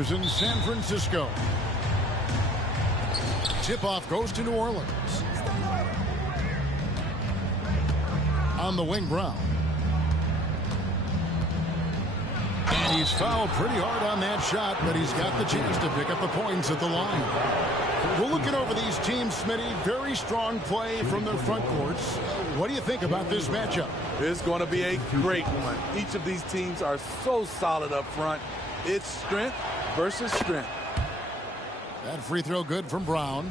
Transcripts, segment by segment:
Lakers in San Francisco. Tip-off goes to New Orleans. On the wing, Brown. And he's fouled pretty hard on that shot, but he's got the chance to pick up the points at the line. We're looking over these teams, Smitty. Very strong play from their front courts. What do you think about this matchup? It's going to be a great one. Each of these teams are so solid up front. It's strength versus strength. That free throw good from Brown.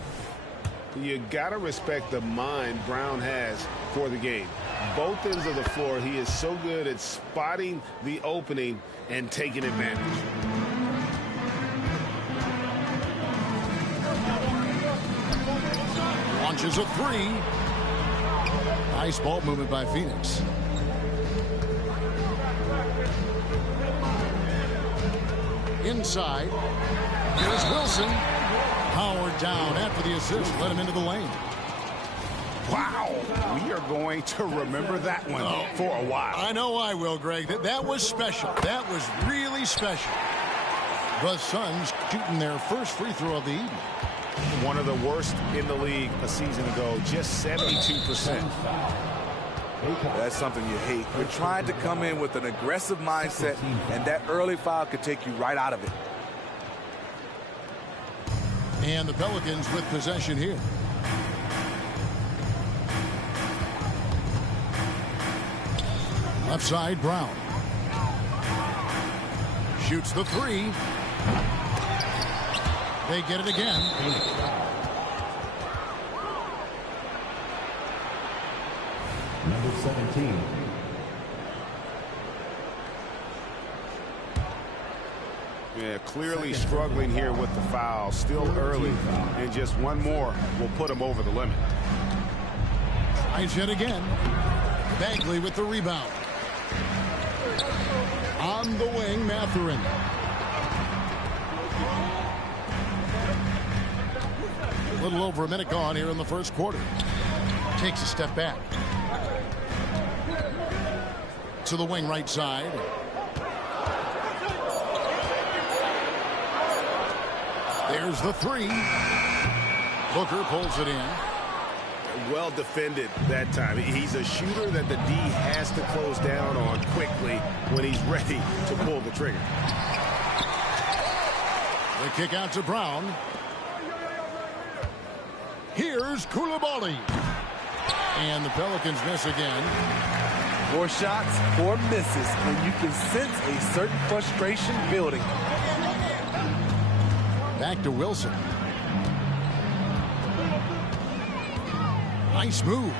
You got to respect the mind Brown has for the game. Both ends of the floor, he is so good at spotting the opening and taking advantage. Launches a three. Nice ball movement by Phoenix. Inside. Here's Wilson. Howard down after the assist. Let him into the lane. Wow. We are going to remember that one for a while. I know I will, Greg. That was special. That was really special. The Suns shooting their first free throw of the evening. One of the worst in the league a season ago. Just 72%. That's something you hate. You're trying to come in with an aggressive mindset, and that early foul could take you right out of it. And the Pelicans with possession here. Left side, Brown. Shoots the three. They get it again. Number 17. Yeah, clearly struggling here with the foul. Still early. And just one more will put him over the limit. Tries it again. Bagley with the rebound. On the wing, Mathurin. A little over a minute gone here in the first quarter. Takes a step back. To the wing right side. There's the three. Booker pulls it in. Well defended that time. He's a shooter that the D has to close down on quickly when he's ready to pull the trigger. The kick out to Brown. Here's Coulibaly. And the Pelicans miss again. 4 shots, 4 misses, and you can sense a certain frustration building. Back to Wilson. Nice move.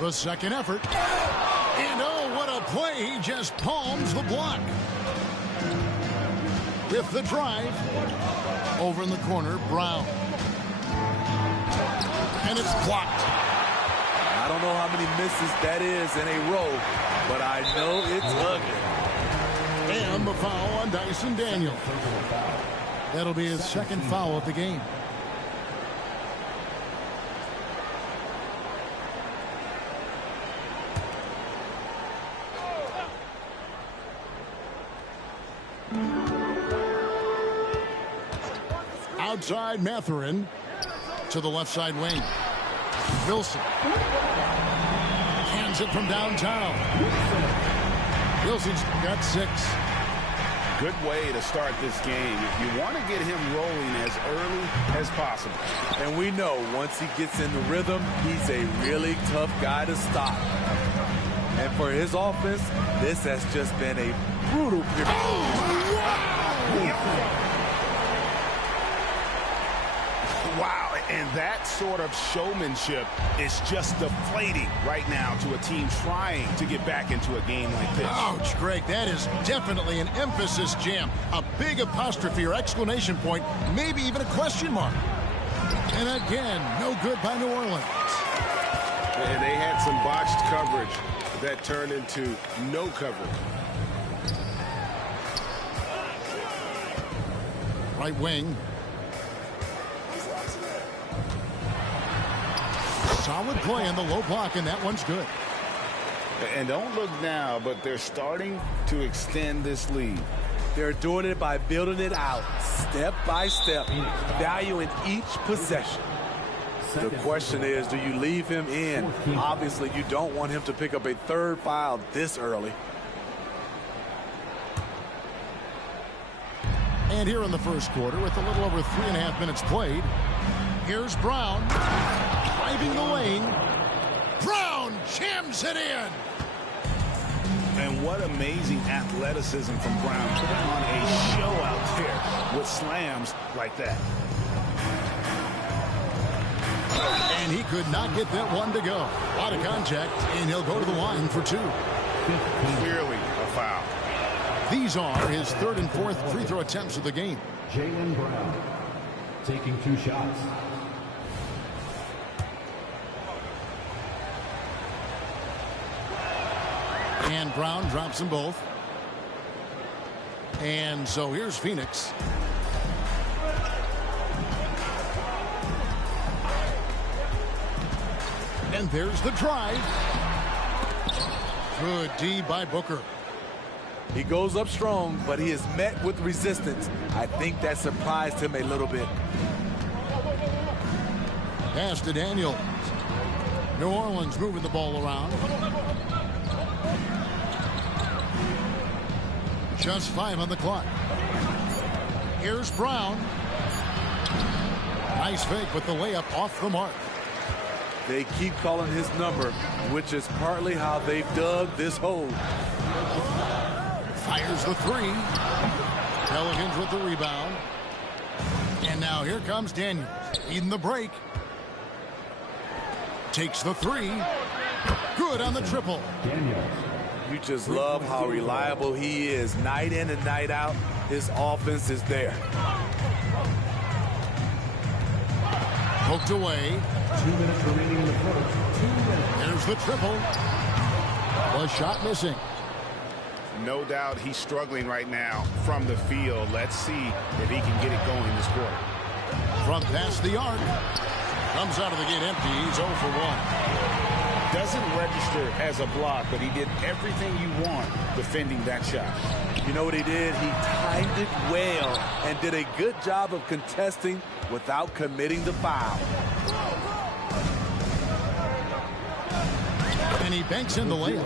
The second effort. And oh, what a play. He just palms the block. With the drive. Over in the corner, Brown. And it's blocked. I don't know how many misses that is in a row, but I know it's ugly. And the foul on Dyson Daniels. That'll be his second foul of the game. Outside Mathurin to the left side wing. Wilson hands it from downtown. Wilson's got 6. Good way to start this game. If you want to get him rolling as early as possible. And we know once he gets in the rhythm, he's a really tough guy to stop. And for his offense, this has just been a brutal period. Oh, wow! Wow, and that sort of showmanship is just deflating right now to a team trying to get back into a game like this. Ouch, Greg, that is definitely an emphasis jam. A big apostrophe or exclamation point, maybe even a question mark. And again, no good by New Orleans. And they had some botched coverage that turned into no coverage. Right wing. Solid play in the low block, and that one's good. And don't look now, but they're starting to extend this lead. They're doing it by building it out, step by step, valuing each possession. The question is, do you leave him in? Obviously, you don't want him to pick up a third foul this early. And here in the first quarter, with a little over 3.5 minutes played, here's Brown driving the lane. Brown jams it in. And what amazing athleticism from Brown, putting on a show out there with slams like that. And he could not get that one to go. A lot of contact, and he'll go to the line for two. Clearly a foul. These are his third and fourth free throw attempts of the game. Jaylen Brown taking 2 shots. And Brown drops them both. And so here's Phoenix. And there's the drive. Good D by Booker. He goes up strong, but he is met with resistance. I think that surprised him a little bit. Pass to Daniels. New Orleans moving the ball around. Just 5 on the clock. Here's Brown. Nice fake, but the layup off the mark. They keep calling his number, which is partly how they've dug this hole. Fires the three. Pelicans with the rebound. And now here comes Daniels. Eating the break. Takes the three. Good on the triple. Daniels. You just love how reliable he is. Night in and night out, his offense is there. Poked away. 2 minutes remaining in the first. 2 minutes. There's the triple. The shot missing. No doubt he's struggling right now from the field. Let's see if he can get it going this quarter. From past the arc. Comes out of the gate empty. He's 0 for 1. Doesn't register as a block, but he did everything you want defending that shot. You know what he did? He timed it well and did a good job of contesting without committing the foul. And he banks in the layup.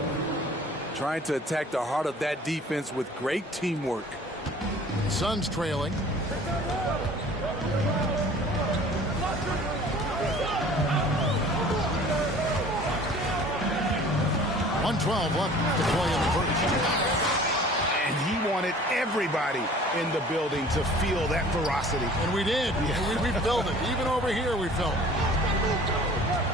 Trying to attack the heart of that defense with great teamwork. Suns trailing. .112 left to play in the first. And he wanted everybody in the building to feel that ferocity. And we did. Yeah. We felt it. Even over here, we felt it.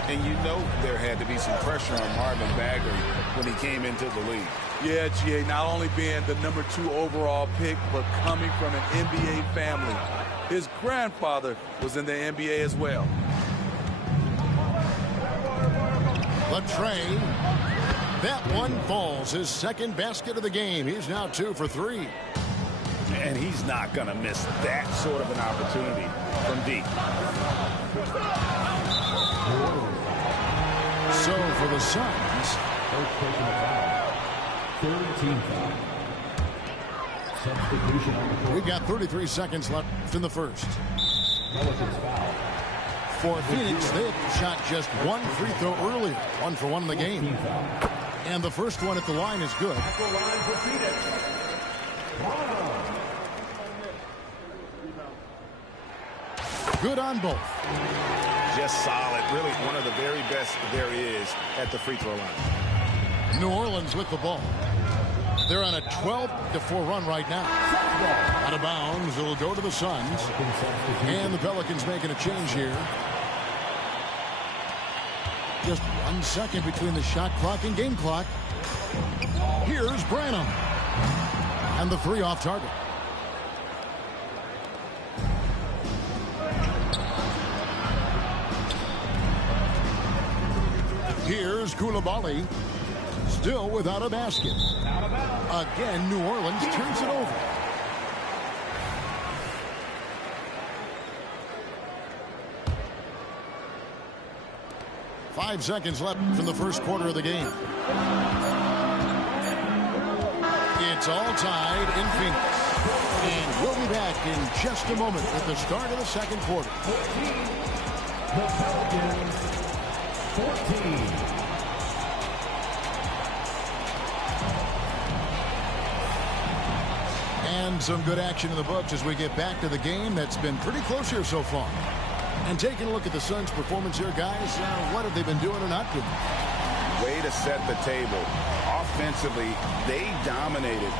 And you know there had to be some pressure on Marvin Bagley when he came into the league. Yeah, GA, not only being the #2 overall pick, but coming from an NBA family. His grandfather was in the NBA as well. Latrey. That one falls. His second basket of the game. He's now 2 for 3. And he's not going to miss that sort of an opportunity from deep. So for the Suns, First personal foul. Third team foul. Substitution on the court. we've got 33 seconds left in the first. Pelicans foul. For Phoenix, they have shot just one free throw earlier. 1 for 1 in the game. Team foul. And the first one at the line is good. At the line for Phoenix. Good on both. Just solid. Really one of the very best there is at the free throw line. New Orleans with the ball. They're on a 12-4 run right now. Out of bounds. It'll go to the Suns. And the Pelicans making a change here. Just 1 second between the shot clock and game clock. Here's Branham. And the three off target. Here's Coulibaly. Still without a basket. Again, New Orleans turns it over. Five seconds left from the first quarter of the game. It's all tied in Phoenix. back in just a moment at the start of the second quarter. 14. The Pelicans 14. And some good action in the books as we get back to the game that's been pretty close here so far. And taking a look at the Suns' performance here, guys, what have they been doing or not doing? Way to set the table. Offensively, they dominated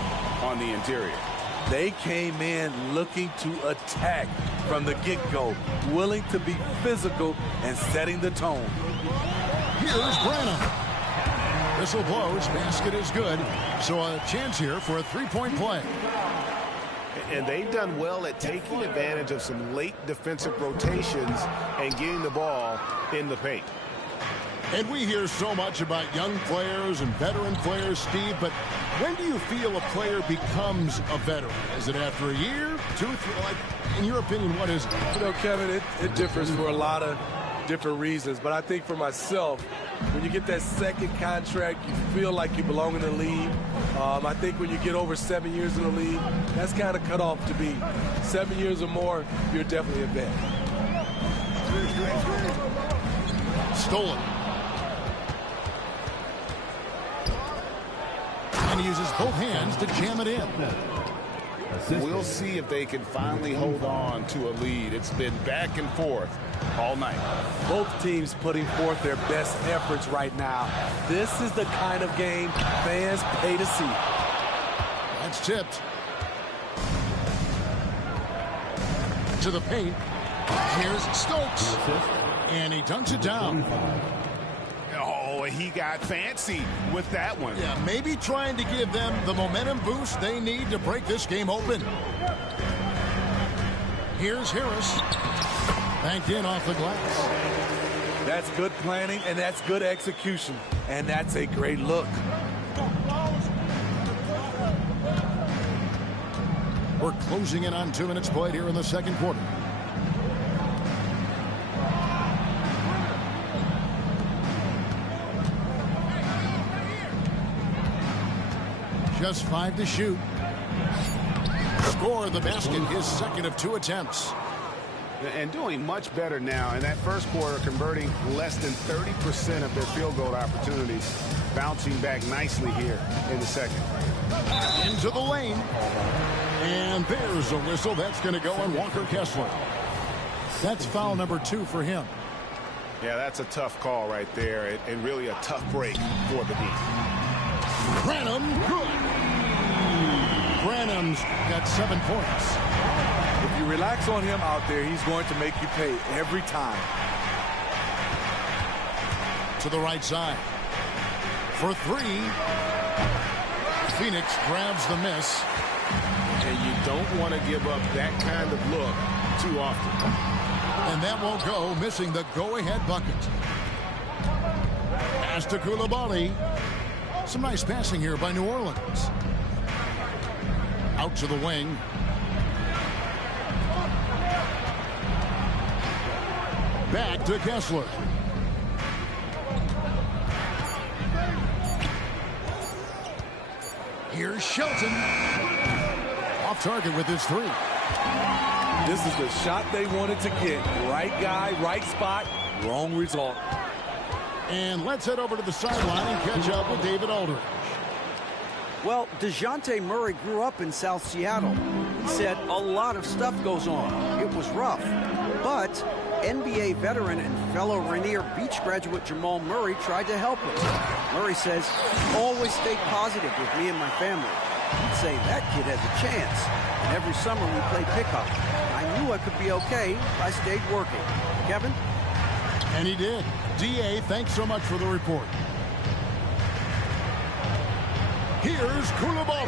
on the interior. They came in looking to attack from the get-go, willing to be physical and setting the tone. Here's Branham. Whistle blows, basket is good. So a chance here for a three-point play. And they've done well at taking advantage of some late defensive rotations and getting the ball in the paint. And we hear so much about young players and veteran players, Steve, but when do you feel a player becomes a veteran? Is it after a year, 2, 3? Like, in your opinion, what is it? You know, Kevin, it differs for a lot of different reasons. But I think for myself, when you get that second contract, you feel like you belong in the league. I think when you get over 7 years in the league, that's kind of cut off to be 7 years or more, you're definitely a vet. Stolen. And he uses both hands to jam it in. We'll see if they can finally hold on to a lead. It's been back and forth all night. Both teams putting forth their best efforts right now. This is the kind of game fans pay to see. That's tipped. To the paint. Here's Stokes. And he dunks it down. Oh, he got fancy with that one. Yeah, maybe trying to give them the momentum boost they need to break this game open. Here's Harris. Banked in off the glass. That's good planning, and that's good execution. And that's a great look. We're closing in on 2 minutes played here in the second quarter. Just 5 to shoot. Score the basket, his second of 2 attempts. And doing much better now. In that first quarter, converting less than 30% of their field goal opportunities. Bouncing back nicely here in the second. Into the lane. And there's a whistle. That's going to go on Walker Kessler. That's foul number 2 for him. Yeah, that's a tough call right there. And really a tough break for the D. Branham, good. Branham's got 7 points. If you relax on him out there, he's going to make you pay every time. To the right side. For 3. Phoenix grabs the miss. And you don't want to give up that kind of look too often. And that won't go, missing the go-ahead bucket. Pass to Coulibaly. Some nice passing here by New Orleans. Out to the wing. Back to Kessler. Here's Shelton. Off target with his 3. This is the shot they wanted to get. Right guy, right spot, wrong result. And let's head over to the sideline and catch up with David Aldridge. Well, DeJounte Murray grew up in South Seattle. He said a lot of stuff goes on. It was rough. But NBA veteran and fellow Rainier Beach graduate Jamal Murray tried to help him. Murray says, always stay positive with me and my family. He'd say that kid has a chance. And every summer we played pickup. I knew I could be okay if I stayed working. Kevin? And he did. D.A., thanks so much for the report. Here's Coulibaly.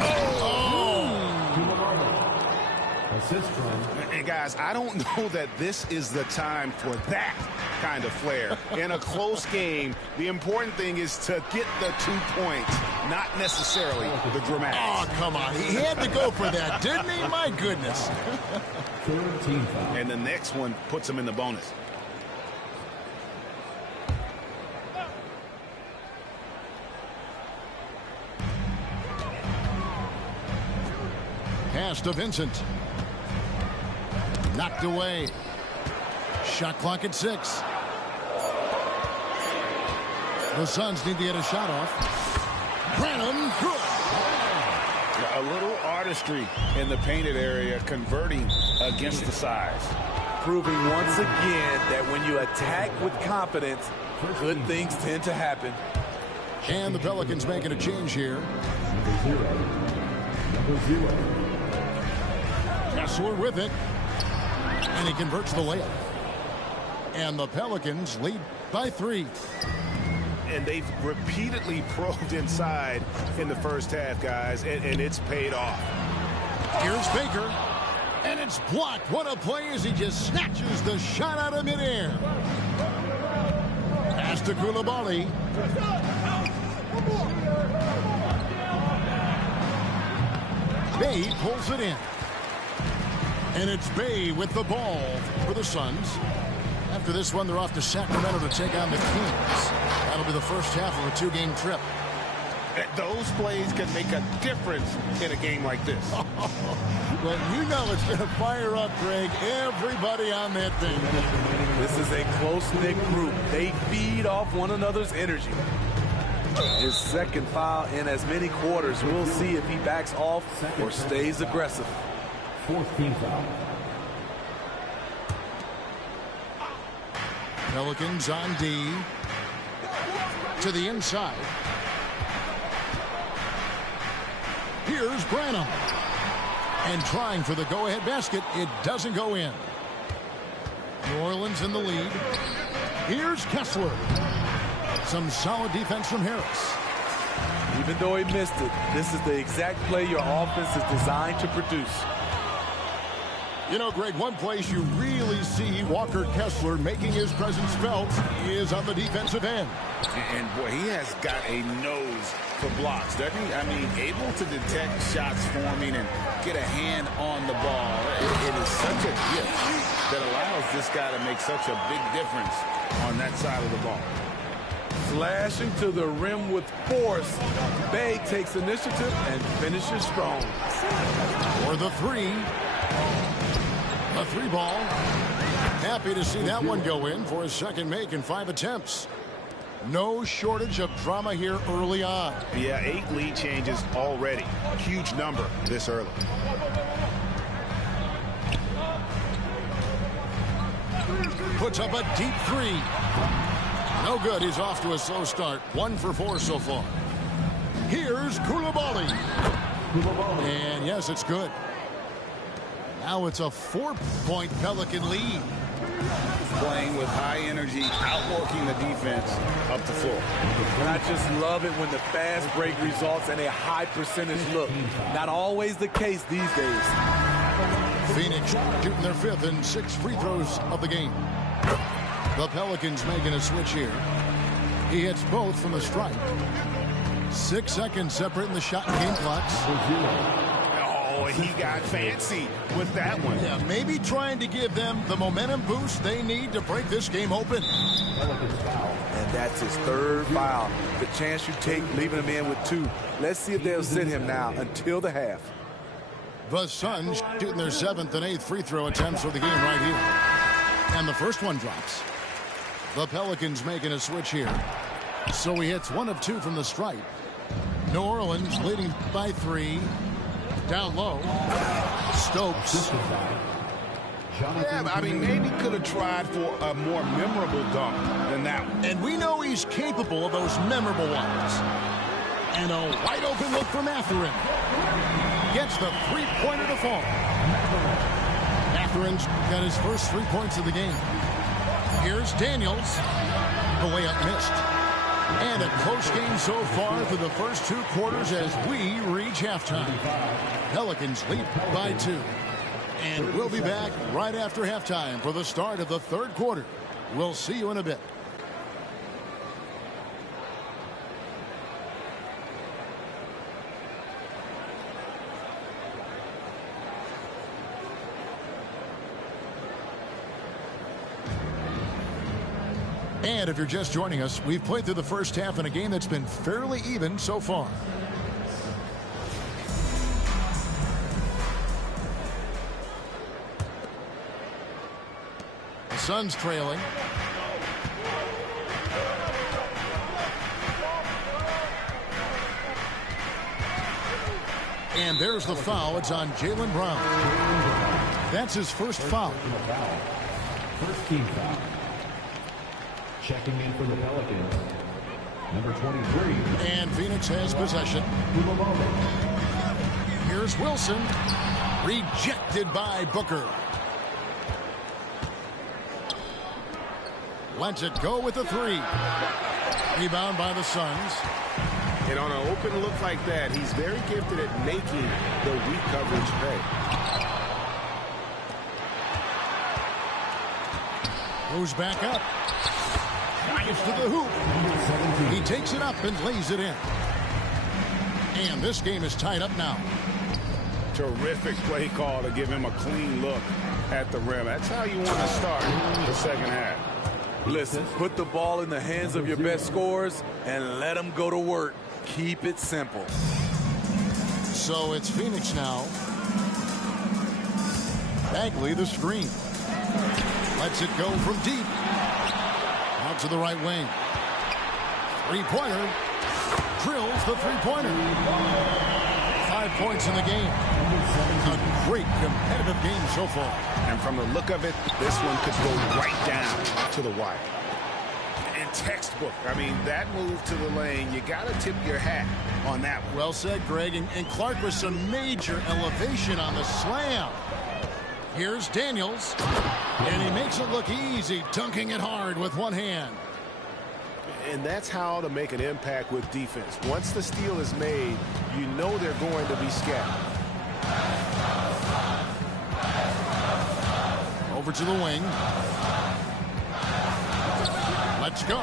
Assist from. And guys, I don't know that this is the time for that kind of flair. In a close game, the important thing is to get the 2 points, not necessarily the dramatics. Oh, come on. He had to go for that, didn't he? My goodness. 13 foul. And the next one puts him in the bonus. Pass to Vincent. Knocked away. Shot clock at 6. The Suns need to get a shot off. Branham, good. A little artistry in the painted area, converting against the size. Proving once again that when you attack with confidence, good things tend to happen. And the Pelicans making a change here. Number 0. Kessler with it. And he converts the layup. And the Pelicans lead by 3. And they've repeatedly probed inside in the first half, guys, and it's paid off. Here's Baker. And it's blocked. What a play as he just snatches the shot out of midair. Pass to Coulibaly. Bay pulls it in. And it's Bay with the ball for the Suns. After this one, they're off to Sacramento to take on the Kings. That'll be the first half of a 2-game trip. Those plays can make a difference in a game like this. Well, you know it's going to fire up, Greg, everybody on that thing. This is a close-knit group. They feed off one another's energy. His second foul in as many quarters. We'll see if he backs off or stays aggressive. 4th team foul. Pelicans on D. To the inside. Here's Branham. And trying for the go-ahead basket. It doesn't go in. New Orleans in the lead. Here's Kessler. Some solid defense from Harris. Even though he missed it, this is the exact play your offense is designed to produce. You know, Greg, one place you really see Walker Kessler making his presence felt is on the defensive end. And boy, he has got a nose for blocks, doesn't he? I mean, able to detect shots forming and get a hand on the ball. It is such a gift that allows this guy to make such a big difference on that side of the ball. Slashing to the rim with force. Bay takes initiative and finishes strong. For the 3. A 3 ball. Happy to see that one go in for his second make in 5 attempts. No shortage of drama here early on. Yeah, 8 lead changes already. Huge number this early. Puts up a deep 3. No good. He's off to a slow start. 1 for 4 so far. Here's Coulibaly. And yes, it's good. Now it's a 4-point Pelican lead. Playing with high energy, outworking the defense up the floor. And I just love it when the fast break results in a high percentage look. Not always the case these days. Phoenix shooting their 5th and 6th free throws of the game. The Pelicans making a switch here. He hits both from the stripe. 6 seconds separating the shot and game clocks. Oh, he got fancy with that one. Yeah, maybe trying to give them the momentum boost they need to break this game open. And that's his 3rd foul. The chance you take leaving him in with 2. Let's see if they'll sit him now until the half. The Suns shooting their 7th and 8th free throw attempts of the game right here. And the first one drops. The Pelicans making a switch here. So he hits 1 of 2 from the stripe. New Orleans leading by 3. Down low. Stokes. Yeah, I mean, maybe could have tried for a more memorable dunk than that one. And we know he's capable of those memorable ones. And a wide open look for Mathurin. Gets the 3-pointer to fall. Mathurin's got his first 3 points of the game. Here's Daniels. The layup missed. And a close game so far for the first 2 quarters as we reach halftime. Pelicans lead by 2. And we'll be back right after halftime for the start of the 3rd quarter. We'll see you in a bit. And if you're just joining us, we've played through the first half in a game that's been fairly even so far. Suns trailing. And there's the foul. It's on Jaylen Brown. That's his first foul. First team foul. Checking in for the Pelicans, number 23. And Phoenix has possession. Here's Wilson. Rejected by Booker. Lets it go with the three. Rebound by the Suns. And on an open look like that, he's very gifted at making the weak coverage pay. Goes back up. Drives to the hoop. He takes it up and lays it in. And this game is tied up now. Terrific play call to give him a clean look at the rim. That's how you want to start the second half. Listen, put the ball in the hands of your best scorers and let them go to work. Keep it simple. So it's Phoenix now. Bagley the screen. Lets it go from deep. Out to the right wing. Three-pointer. Drills the three-pointer. 5 points in the game. A great competitive game so far. And from the look of it, this one could go right down to the wire. And textbook. I mean, that move to the lane, you got to tip your hat on that one. Well said, Greg. And Clark with some major elevation on the slam. Here's Daniels. And he makes it look easy, dunking it hard with one hand. And that's how to make an impact with defense. Once the steal is made, you know they're going to be scattered. Over to the wing. Let's go.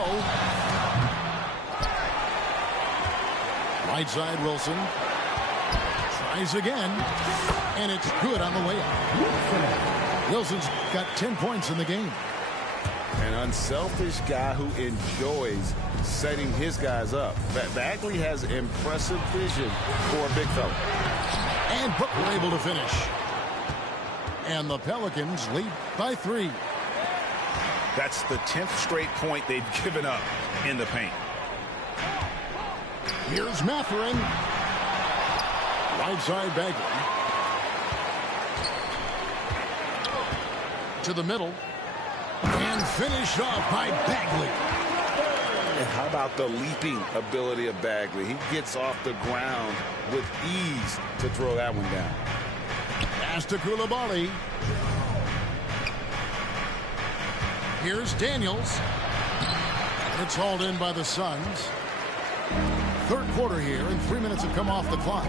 Right side, Wilson. Tries again. And it's good on the way up. Wilson's got 10 points in the game. An unselfish guy who enjoys setting his guys up. Bagley has impressive vision for a big fella. And Booker able to finish. And the Pelicans lead by 3. That's the 10th straight point they've given up in the paint. Here's Mathurin. Right side, Bagley. To the middle. And finished off by Bagley. And how about the leaping ability of Bagley? He gets off the ground with ease to throw that one down. Pass to Coulibaly. Here's Daniels. It's hauled in by the Suns. Third quarter here, and 3 minutes have come off the clock.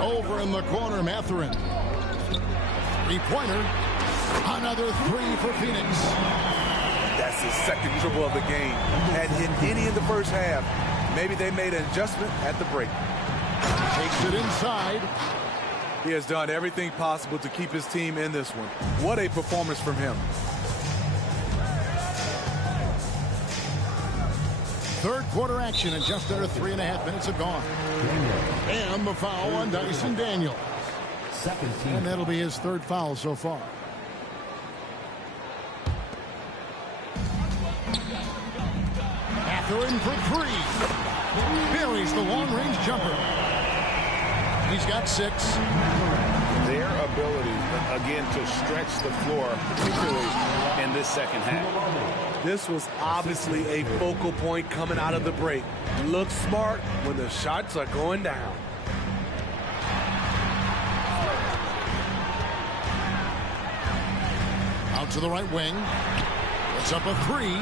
Over in the corner, Mathurin. Three-pointer. Another 3 for Phoenix. That's his second dribble of the game. Hadn't hit any in the first half. Maybe they made an adjustment at the break. Takes it inside. He has done everything possible to keep his team in this one. What a performance from him. Third quarter action, and just under 3.5 minutes have gone. And the foul on Dyson Daniels. Second team. And that'll be his third foul so far. Mathurin for 3. Buries the long-range jumper. He's got 6. Their ability, again, to stretch the floor, particularly in this second half. This was obviously a focal point coming out of the break. Look smart when the shots are going down. Out to the right wing. It's up a 3.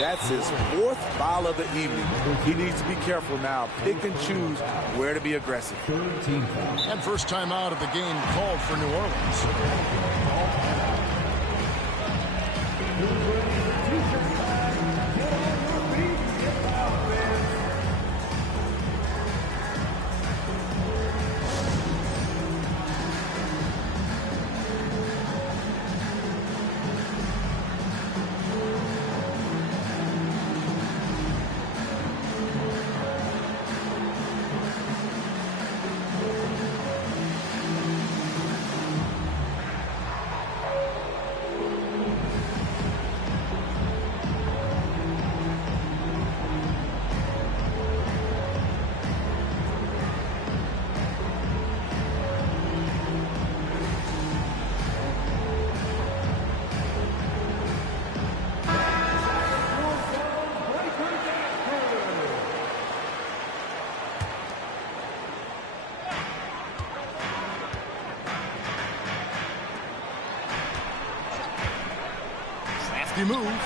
That's his 4th foul of the evening. He needs to be careful now. Pick and choose where to be aggressive. Third team foul. And first time out of the game called for New Orleans. Nifty move.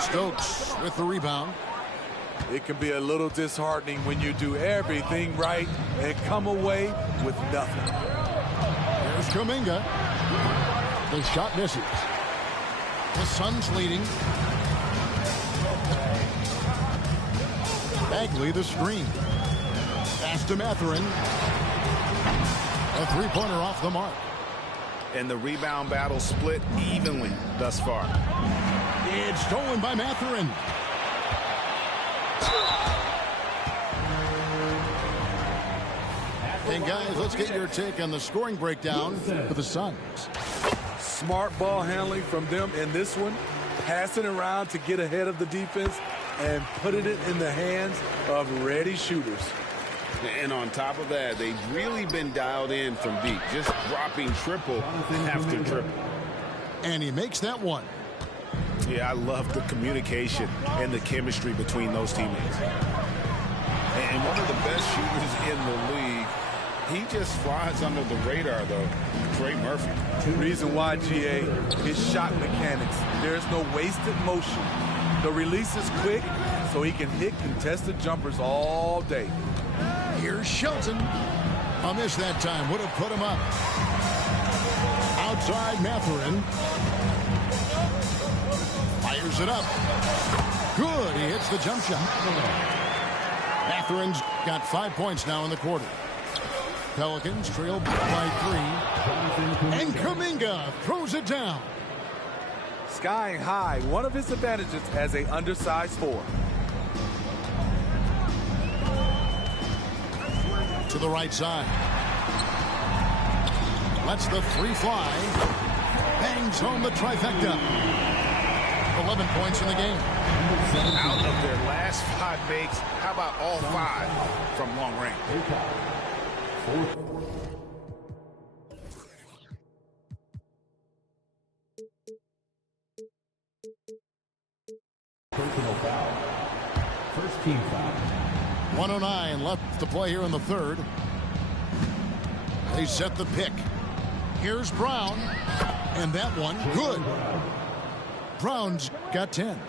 Stokes with the rebound. It can be a little disheartening when you do everything right and come away with nothing. There's Kuminga. The shot misses. The Suns leading. Bagley the screen. Pass to Mathurin. A three-pointer off the mark. And the rebound battle split evenly thus far. It's stolen by Mathurin. And guys, let's get your take on the scoring breakdown for the Suns. Smart ball handling from them in this one. Passing around to get ahead of the defense and putting it in the hands of ready shooters. And on top of that, they've really been dialed in from deep, just dropping triple after triple. And he makes that one. Yeah, I love the communication and the chemistry between those teammates. And one of the best shooters in the league. He just flies under the radar, though. Trey Murphy. Reason why, GA, is shot mechanics. There's no wasted motion. The release is quick, so he can hit contested jumpers all day. Here's Shelton. A miss that time would have put him up. Outside Mathurin. Fires it up. Good. He hits the jump shot. Mathurin's got 5 points now in the quarter. Pelicans trail by 3. And Kuminga throws it down. Skying high, one of his advantages as an undersized forward. To the right side. Lets the three fly. Bangs home the trifecta. 11 points in the game. Out of their last 5 makes, how about all 5 from long range? Personal foul. First team foul. 109 left to play here in the third. They set the pick. Here's Brown. And that one, good. Brown's got 10.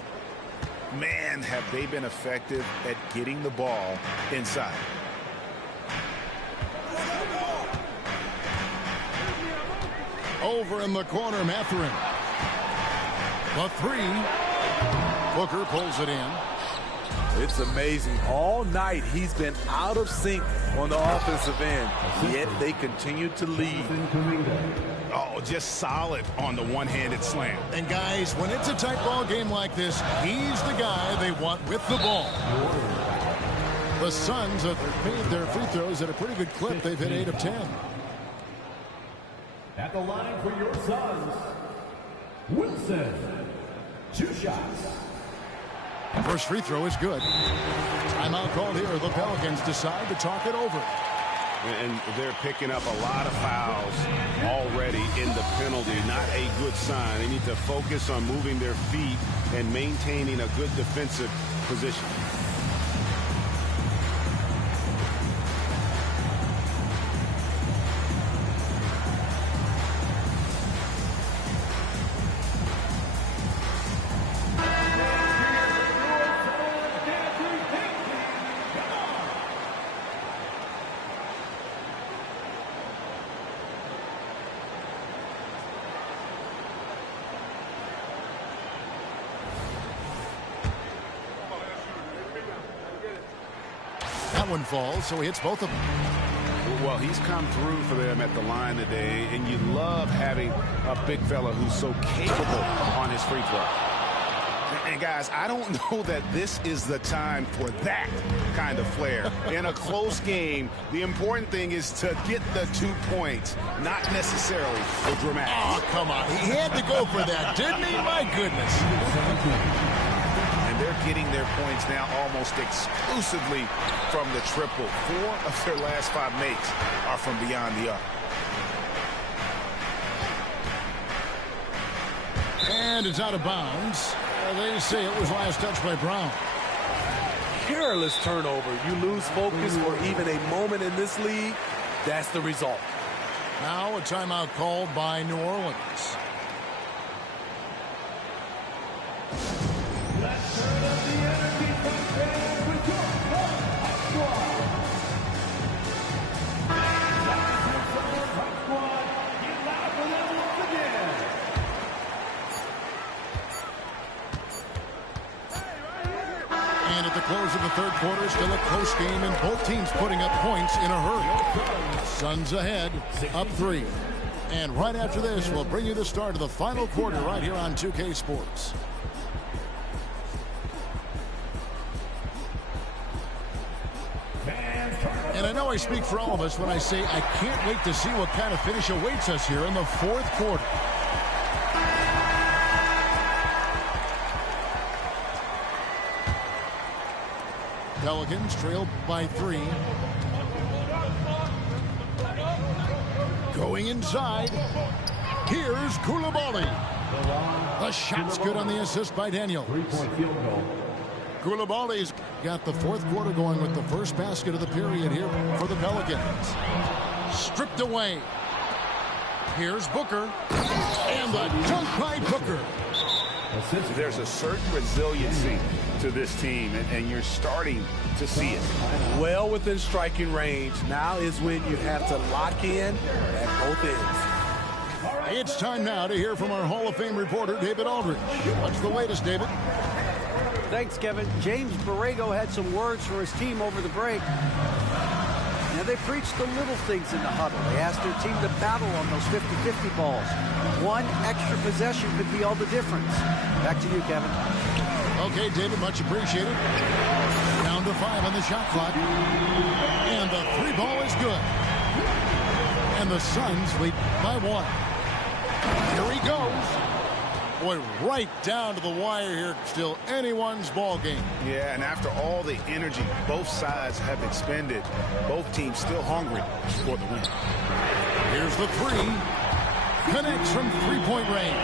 Man, have they been effective at getting the ball inside. Over in the corner, Mathurin. The 3. Booker pulls it in. It's amazing. All night he's been out of sync on the offensive end, yet they continue to lead. Oh, just solid on the one-handed slam. And guys, when it's a tight ball game like this, he's the guy they want with the ball. The Suns have made their free throws at a pretty good clip. They've hit 8 of 10. At the line for your Suns, Wilson. 2 shots. First free throw is good. Timeout called here. The Pelicans decide to talk it over. And they're picking up a lot of fouls already in the penalty. Not a good sign. They need to focus on moving their feet and maintaining a good defensive position. One falls, so he hits both of them. Well, he's come through for them at the line today, and you love having a big fella who's so capable on his free throw. And guys, I don't know that this is the time for that kind of flair. In a close game, the important thing is to get the 2 points, not necessarily the dramatic. Oh, come on. He had to go for that, didn't he? My goodness. They're getting their points now almost exclusively from the triple. 4 of their last 5 makes are from beyond the arc. And it's out of bounds. They say it was last touched by Brown. Careless turnover. You lose focus for even a moment in this league. That's the result. Now a timeout called by New Orleans. the third quarter. Still a close game, and both teams putting up points in a hurry. Suns ahead, up 3. And right after this, we'll bring you the start of the final quarter right here on 2K Sports. And I know I speak for all of us when I say I can't wait to see what kind of finish awaits us here in the fourth quarter. Pelicans trail by 3. Going inside. Here's Coulibaly. The shot's good on the assist by Daniels. Coulibaly's got the fourth quarter going with the first basket of the period here for the Pelicans. Stripped away. Here's Booker. And the dunk by Booker. There's a certain resiliency to this team, and you're starting to see it. Well within striking range. Now is when you have to lock in at both ends. It's time now to hear from our Hall of Fame reporter, David Aldridge. What's the latest, David? Thanks, Kevin. James Borrego had some words for his team over the break. Now, they preached the little things in the huddle. They asked their team to battle on those 50-50 balls. One extra possession could be all the difference. Back to you, Kevin. Okay, David, much appreciated. Down to 5 on the shot clock. And the 3 ball is good. And the Suns lead by 1. Here he goes. Boy, right down to the wire here. Still anyone's ball game. Yeah, and after all the energy both sides have expended, both teams still hungry for the win. Here's the 3. Connects from three-point range.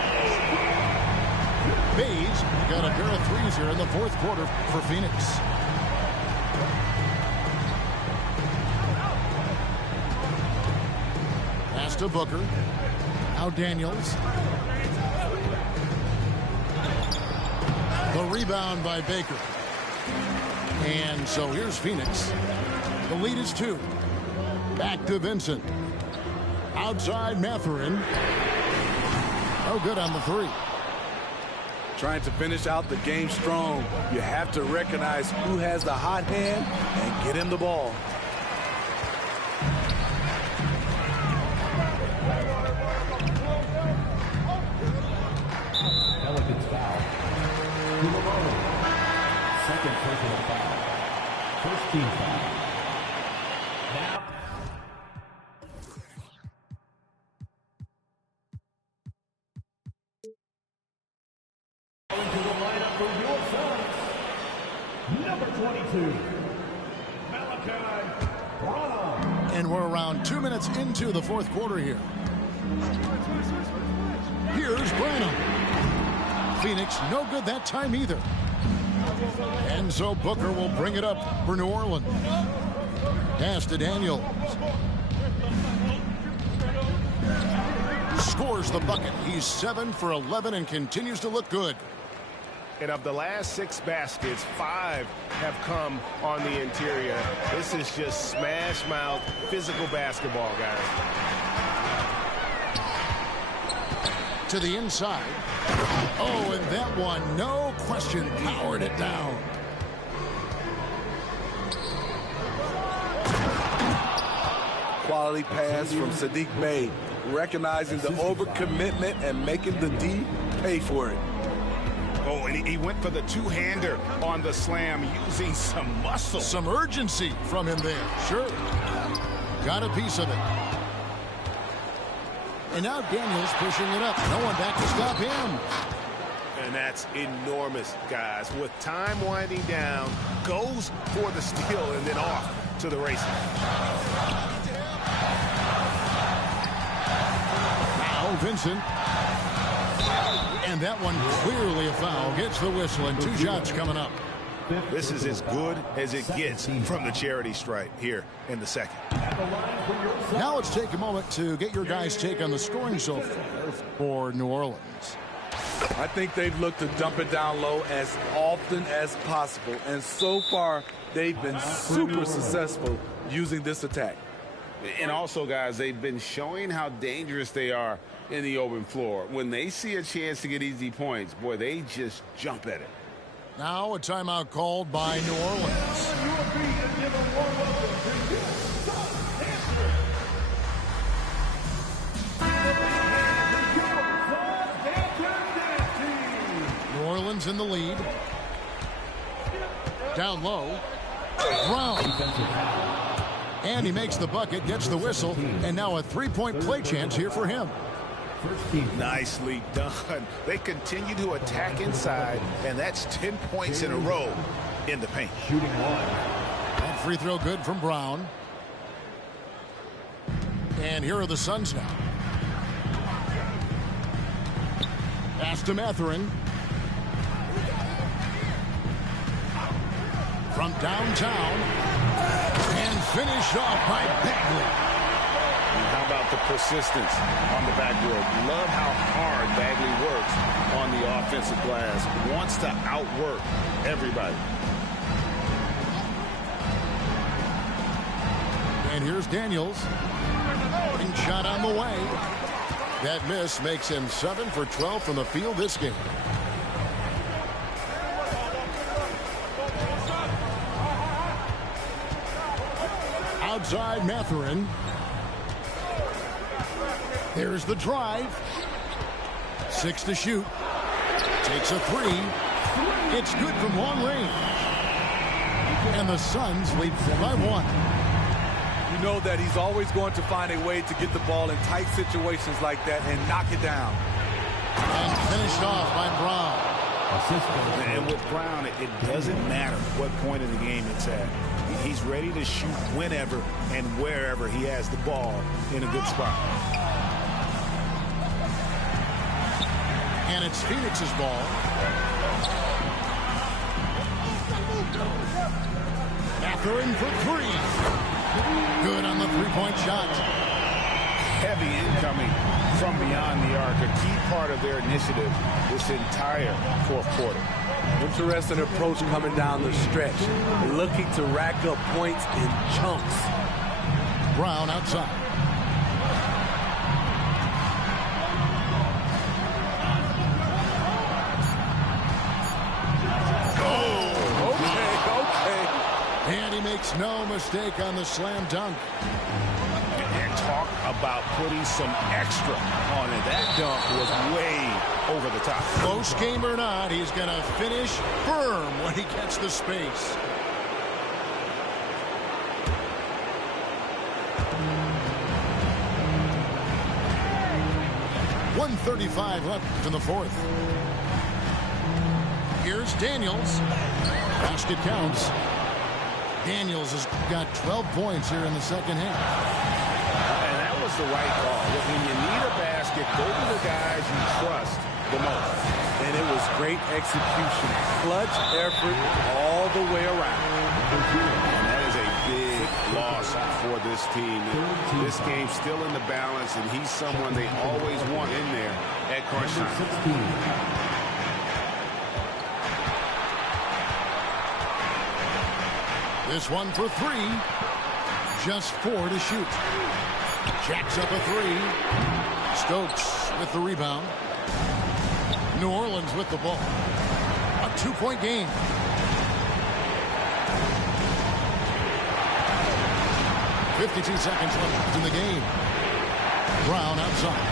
Bays got a pair of threes here in the fourth quarter for Phoenix. Pass to Booker. Now Daniels. The rebound by Baker. And so here's Phoenix. The lead is 2. Back to Vincent. Outside Mathurin. No good on the 3. Trying to finish out the game strong. You have to recognize who has the hot hand and get him the ball. Pelicans foul. Second personal foul. First team foul. Now. Into the lineup for your Suns. Number 22. Malachi Branham. And we're around 2 minutes into the fourth quarter here. Here's Branham. Phoenix no good that time either. And so Booker will bring it up for New Orleans. Pass to Daniels. Scores the bucket. He's 7 for 11 and continues to look good. And of the last 6 baskets, 5 have come on the interior. This is just smash mouth physical basketball, guys. To the inside. Oh, and that one, no question, powered it down. Quality pass from Sadiq Bey, recognizing the overcommitment and making the D pay for it. Oh, and he went for the two-hander on the slam, using some muscle. Some urgency from him there, sure. Got a piece of it. And now Daniels pushing it up. No one back to stop him. And that's enormous, guys. With time winding down, goes for the steal and then off to the races. Now Vincent. And that one clearly a foul. Gets the whistle and 2 shots coming up. This is as good as it gets from the charity stripe here in the second. Now let's take a moment to get your guys' take on the scoring so far for New Orleans. I think they've looked to dump it down low as often as possible. And so far, they've been super successful using this attack. And also, guys, they've been showing how dangerous they are in the open floor. When they see a chance to get easy points, boy, they just jump at it. Now a timeout called by New Orleans. New Orleans in the lead. Down low. Brown. And he makes the bucket, gets the whistle, and now a three-point play chance here for him. Nicely done. They continue to attack inside, and that's 10 points in a row in the paint. Shooting one. That free throw good from Brown. And here are the Suns now. Pass to Mathurin. From downtown. And finished off by Bagley. How about the persistence on the backboard? Love how hard Bagley works on the offensive glass. Wants to outwork everybody. And here's Daniels. And shot on the way. That miss makes him 7 for 12 from the field this game. Outside Mathurin. There's the drive. 6 to shoot. Takes a 3. It's good from long range. And the Suns lead by 1. You know that he's always going to find a way to get the ball in tight situations like that and knock it down. And finished off by Brown. And with Brown, it doesn't matter what point in the game it's at. He's ready to shoot whenever and wherever he has the ball in a good spot. And it's Phoenix's ball. Mathurin for 3. Good on the three-point shot. Heavy incoming from beyond the arc. A key part of their initiative this entire fourth quarter. Interesting approach coming down the stretch. Looking to rack up points in chunks. Brown outside. And he makes no mistake on the slam dunk. And talk about putting some extra on it. That dunk was way over the top. Close game or not, he's going to finish firm when he gets the space. .135 left in the fourth. Here's Daniels. Basket counts. Daniels has got 12 points here in the second half. And that was the right call. When you need a basket, go to the guys you trust the most. And it was great execution. Clutch effort all the way around. And that is a big loss for this team. This game's still in the balance, and he's someone they always want in there at crunch time. This one for 3. Just 4 to shoot. Jacks up a 3. Stokes with the rebound. New Orleans with the ball. A 2-point game. .52 seconds left in the game. Brown outside.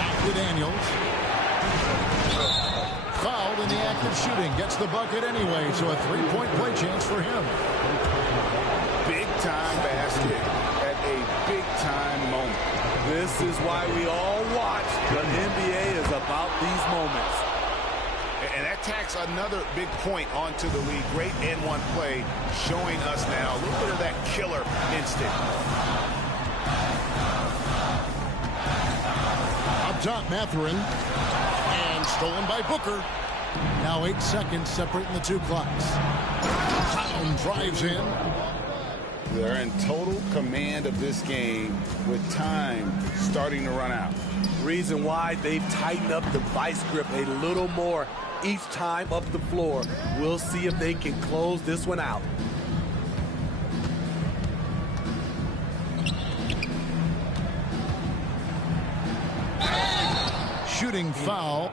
Back to Daniels. Fouled in the act of shooting. Gets the bucket anyway, so a 3-point play chance for him. Big-time basket at a big-time moment. This is why we all watch. The NBA is about these moments. And that tacks another big point onto the league. Great N1 play showing us now a little bit of that killer instinct. Up top, Mathurin. And stolen by Booker. Now 8 seconds separating the two clocks. Brown drives in. They're in total command of this game with time starting to run out. Reason why they've tightened up the vice grip a little more each time up the floor. We'll see if they can close this one out. Shooting foul